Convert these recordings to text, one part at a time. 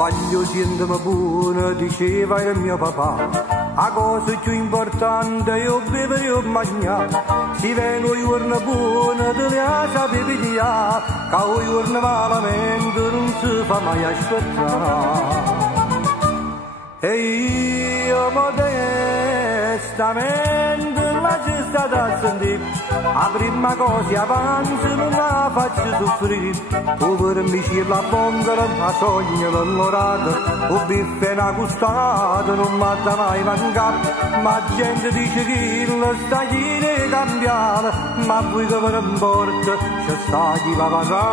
Quando sentiamo buono, diceva il mio papà, la cosa più importante io bevo e io mangiare. Si vengono i giorni buoni, te le sapevi di là, che i giorni malamente non si fa mai aspettare. E io modestamente la c'è stata a sentire, la prima cosa avanti non la faccio soffrire. Tu per mi c'è la bongola, la sogna l'orata, o biffe una costata non mi ha mai mancato. Ma gente dice che la stagione è cambiata, ma voi che per un porto c'è sta chi va a pagare.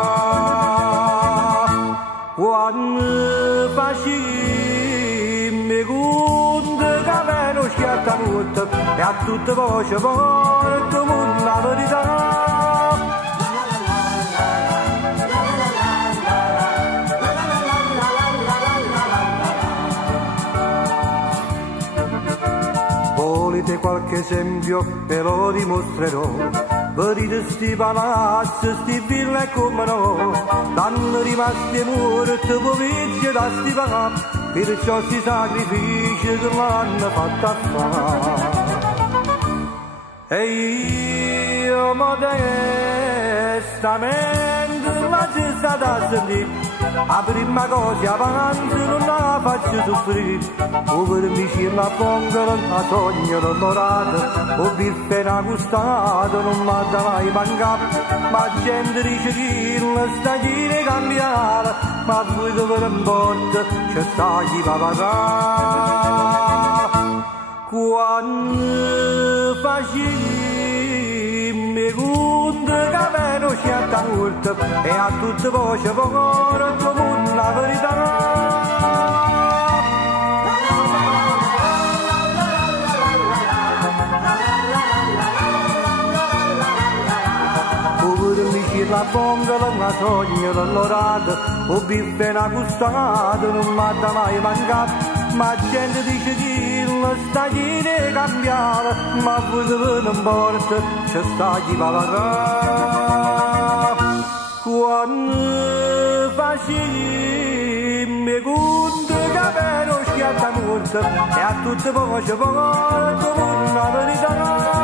Quando facciamo conto che meno schiatta notte e a tutte voce porto la verità. Volete qualche esempio ve lo dimostrerò. Vedete sti palazzi, sti ville e come no, danno rimasti morti, poverci da sti palazzi, perciò sti sacrifici che l'hanno fatta fare. E io modestamente la c'è stata a sentire, la prima cosa avanti non la faccio soffrire. O per mi c'è la bongola, la sogna l'orata, o biffe una costata non mi ha mai mancato. Ma gente dice che la stagione è cambiata, ma voi che per un porto c'è sta chi va a pagare. Quando facciamo conto che meno scelta molto e a tutte voce porto la verità. La bongola, una sogna l'orata, o biffe una costata non mi ha mai mancato. Ma gente dice che la stagione è cambiata, ma voi che ve ne importa c'è sta chi va a pagare. Quando facciamo conto che meno schiatta morte e a tutte voce porto la verità.